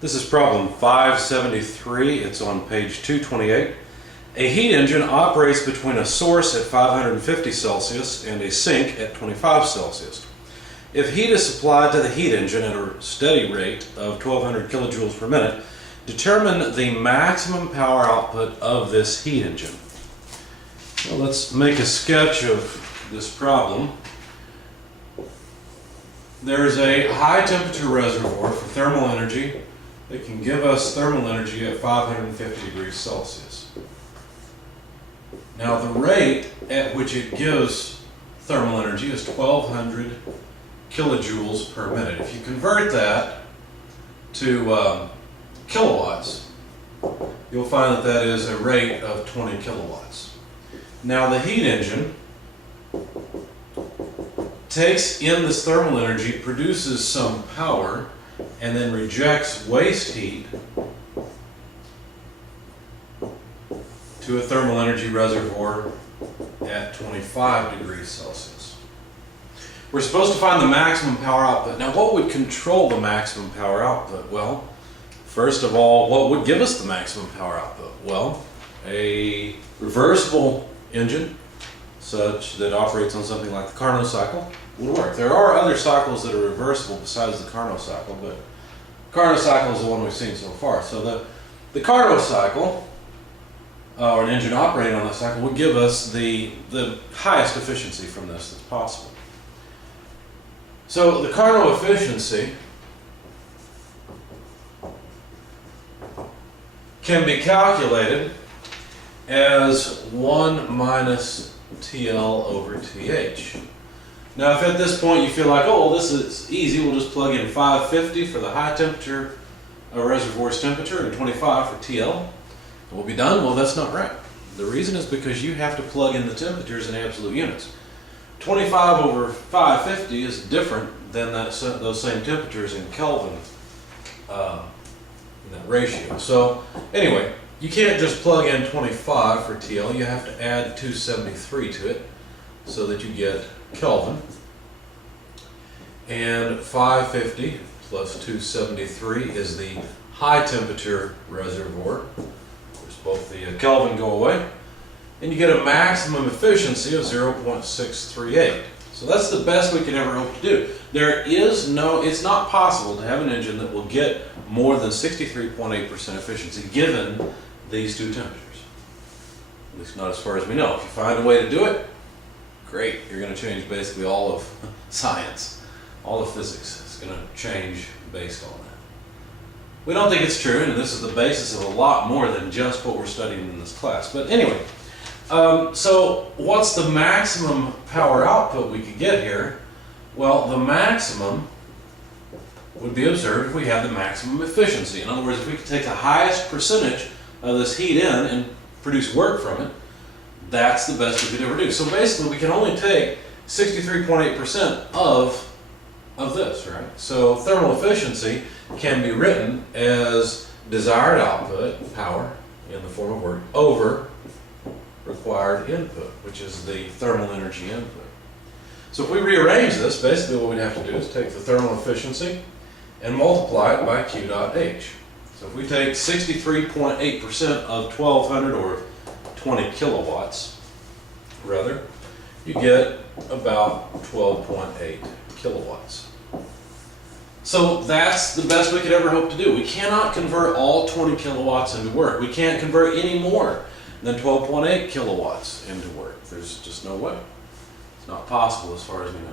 This is problem 573. It's on page 228. A heat engine operates between a source at 550 Celsius and a sink at 25 Celsius. If heat is supplied to the heat engine at a steady rate of 1200 kilojoules per minute, determine the maximum power output of this heat engine. Well, let's make a sketch of this problem. There is a high temperature reservoir for thermal energy that can give us thermal energy at 550 degrees Celsius. Now the rate at which it gives thermal energy is 1200 kilojoules per minute. If you convert that to kilowatts, you'll find that that is a rate of 20 kilowatts. Now the heat engine takes in this thermal energy, produces some power, and then rejects waste heat to a thermal energy reservoir at 25 degrees Celsius. We're supposed to find the maximum power output. Now, what would control the maximum power output? Well, first of all, what would give us the maximum power output? Well, a reversible engine such that operates on something like the Carnot cycle would work. There are other cycles that are reversible besides the Carnot cycle, but the Carnot cycle is the one we've seen so far. So the Carnot cycle, or an engine operating on that cycle, would give us the highest efficiency from this that's possible. So the Carnot efficiency can be calculated as 1 minus TL over TH. Now if at this point you feel like, oh, well, this is easy, we'll just plug in 550 for the high temperature reservoir's temperature and 25 for TL, and we'll be done. Well, that's not right. The reason is because you have to plug in the temperatures in absolute units. 25 over 550 is different than those same temperatures in Kelvin in that ratio. So anyway, you can't just plug in 25 for TL, you have to add 273 to it so that you get Kelvin. And 550 plus 273 is the high temperature reservoir. Of course, both the Kelvin go away. And you get a maximum efficiency of 0.638. So that's the best we could ever hope to do. It's not possible to have an engine that will get more than 63.8% efficiency given these two temperatures. At least not as far as we know. If you find a way to do it, great. You're going to change basically all of science. All of physics is going to change based on that. We don't think it's true, and this is the basis of a lot more than just what we're studying in this class. But anyway, so what's the maximum power output we could get here? Well, the maximum would be observed if we had the maximum efficiency. In other words, if we could take the highest percentage of this heat in and produce work from it, that's the best we could ever do. So basically, we can only take 63.8% of this, right? So thermal efficiency can be written as desired output, power, in the form of work, over required input, which is the thermal energy input. So if we rearrange this, basically what we'd have to do is take the thermal efficiency and multiply it by Q dot H. So if we take 63.8% of 1200, or 20 kilowatts, rather, you get about 12.8 kilowatts. So that's the best we could ever hope to do. We cannot convert all 20 kilowatts into work. We can't convert any more than 12.8 kilowatts into work. There's just no way. It's not possible as far as we know.